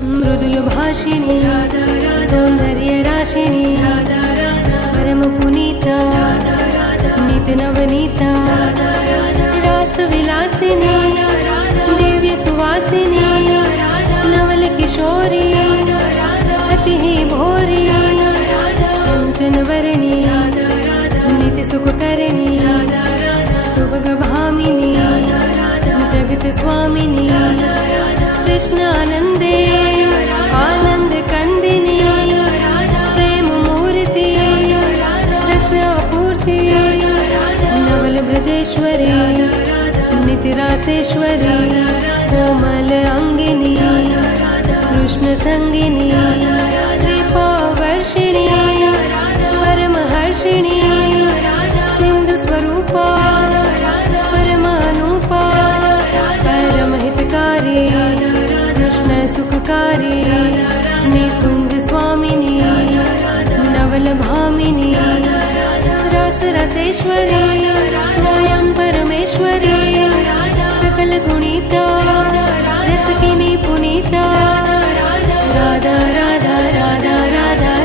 मृदुल भाषिणी सौंदर्य राशिणी परम पुनीता नित नवनीता रास विलासिनी दिव्य सुवासिनी नवल किशोरी अति ही भोरी कंचन वर्णी नित्य सुख करणी सुभग भामिनी जगत स्वामिनी कृष्ण आनंदे आनंद कंदिनी प्रेम मूर्ति रस आपूर्ति नवल ब्रजेश्वरी नित्य रासेश्वरी कोमल अंगिनी कृष्ण संगिनी कृपा वर्षिणी परमहर्षिणी सिंधु स्वरूपा परमानुपा परमहितकारी कृष्ण सुखकारी निकुंज स्वामिनी नवल भामिनी रस रसेश्वरी स्वयं परमेश्वरी सकल गुणिता रसकिनी पुनीता राधा राधा राधा राधा